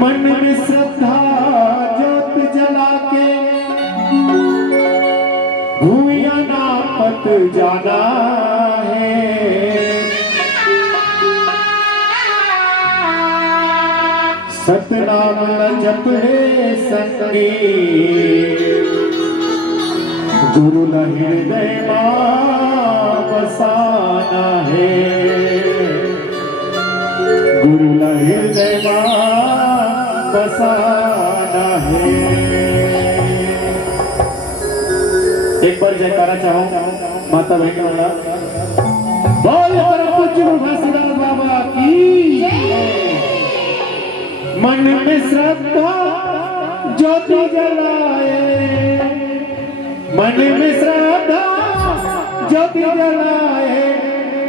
मन में श्रद्धा ज्योत जला के भूया नापत जाना है। सतनाम जप रे संगी गुरु न हृदय बसाना है। गुरु न हृदय बसाना है। एक बार जयकारा चाहो माता बहनों बोल परम पूज्य घासीदास बाबा की। मन में श्रद्धा ज्योति जलाए, मन में श्रद्धा ज्योति जलाए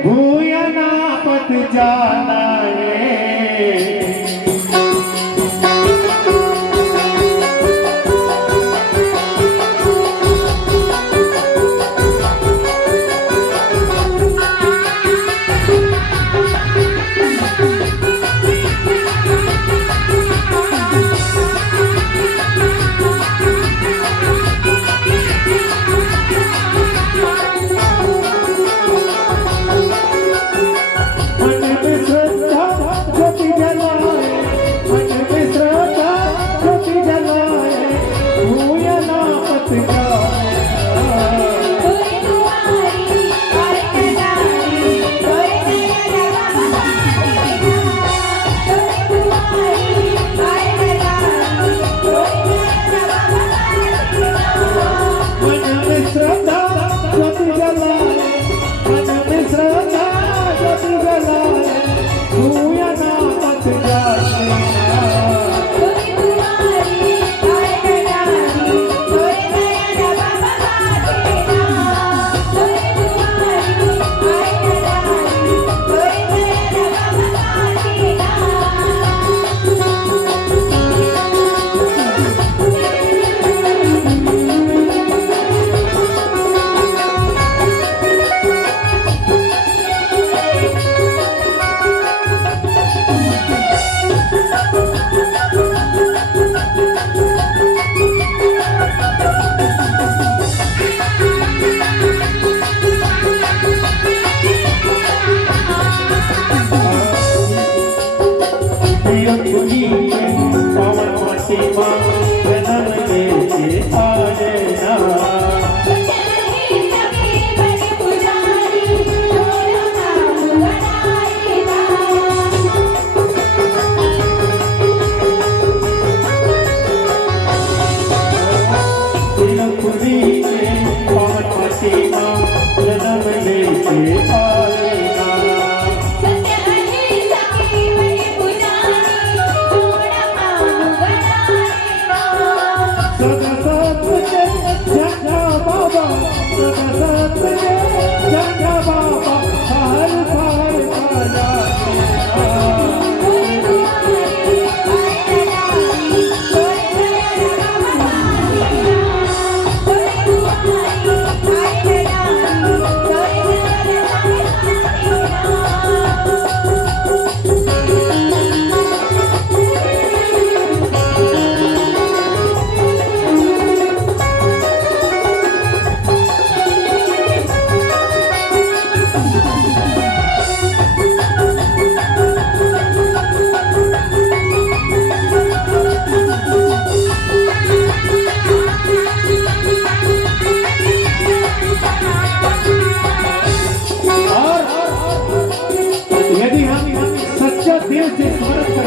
भूया नापत जाना है।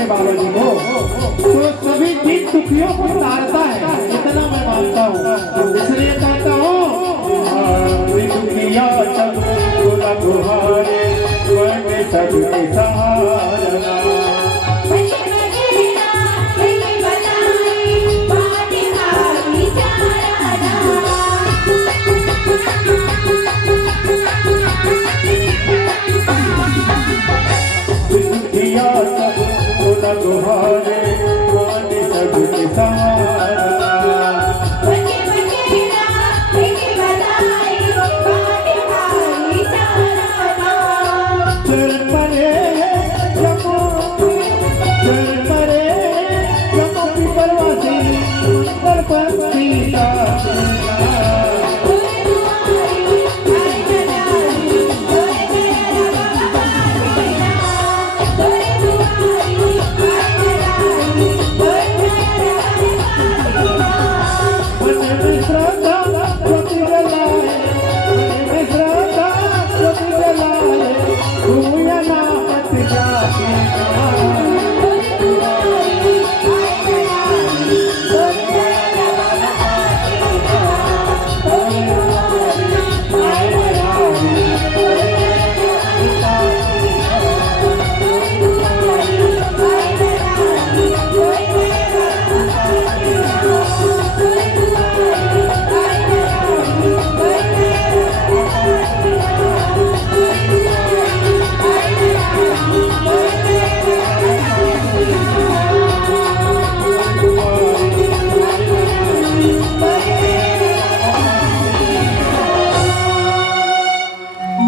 बाबा जी को तो सभी दिन दुखियों को तारता है, इतना मैं मानता हूँ। इसलिए कहता हूँ दुखिया सब गुहारे मैं सबके सहारा। गुहारे माने सबके सहारा। चरण परे पक्षी